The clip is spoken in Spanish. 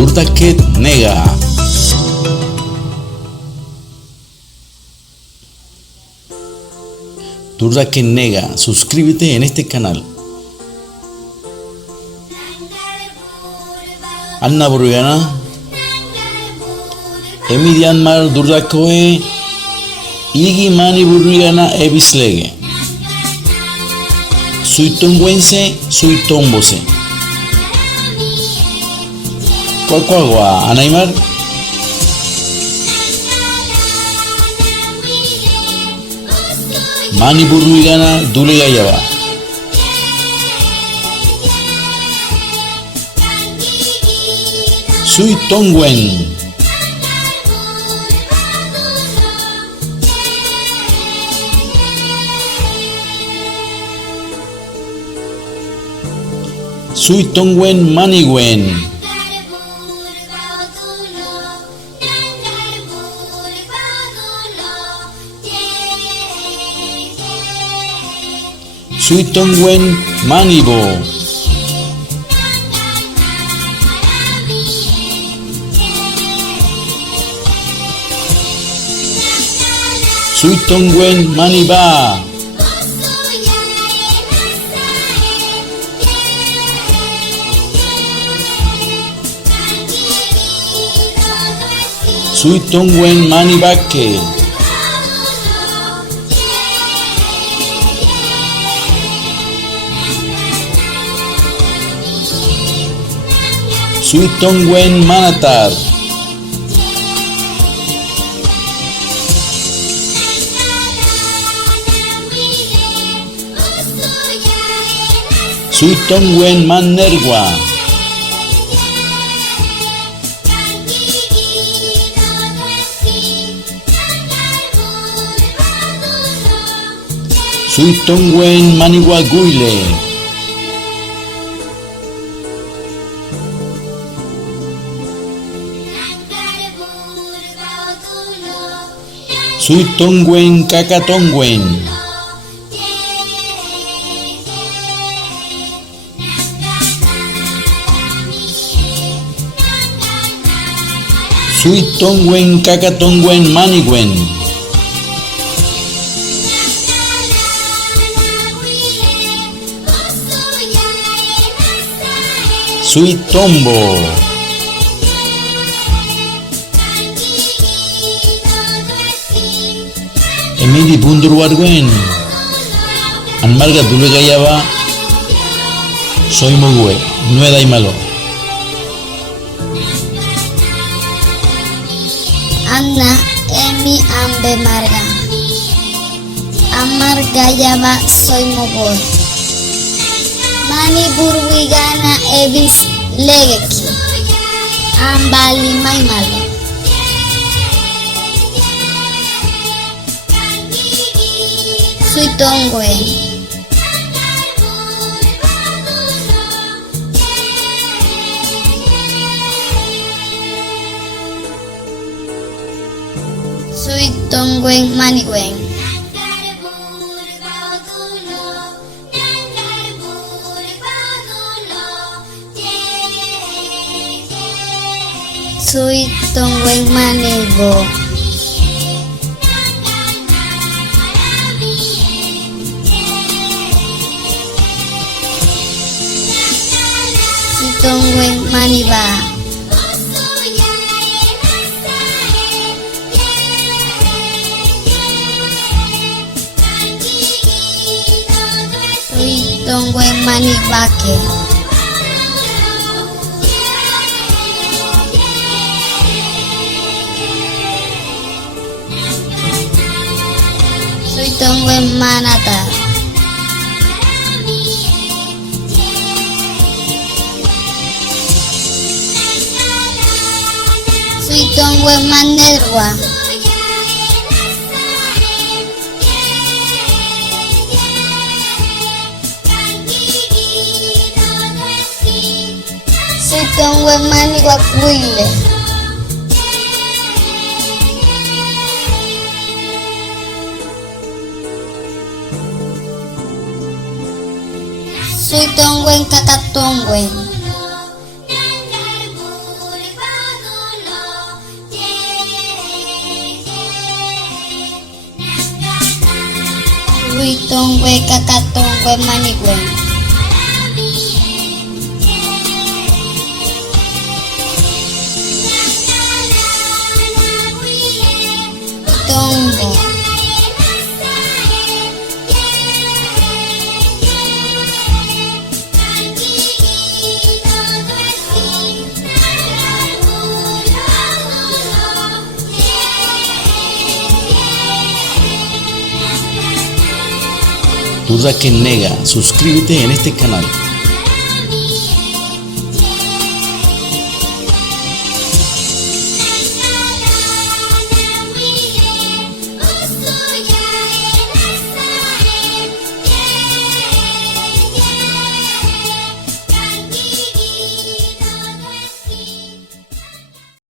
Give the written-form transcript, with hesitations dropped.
Durdaket Nega. Durdaket Nega, suscríbete en este canal. Anna Burugana Emidian Mar Durdakoe Igi Mani Burugana Ebislege Suitongwense Suitombose Cuacuagua Anaimar Mani Burugana Dulegayaba Suitongwen Suitongwen Manigwen Suitongwen Manibo Suitongwen Maniba Suitongwen Manibake Suitongwen Manatar Suitongwen Manergua Suitongwen Maniwaguile Suitongwen Kakatongwen Suitongwen Kakatongwen Manigwen Suitombo Emidi Bundurwarguen Anmarga Dulegayaba Soy Mogue Nueda y Malo Anna Emi Ambe Marga Amargayaba Soy Mogue Mani Burwigana Ebis Legeki Ambali Maimalo Suitongwen Suitongwen Manigwen Suitongwen Manibo Suitongwen Maniba Suitongwen Manibake Suitongwen Manata Suitongwen Manerwa Suitongwen Maniwaguile Suitongwen Kakatongwen kakatongwe manigwen. Tombo. Turra que nega, suscríbete en este canal.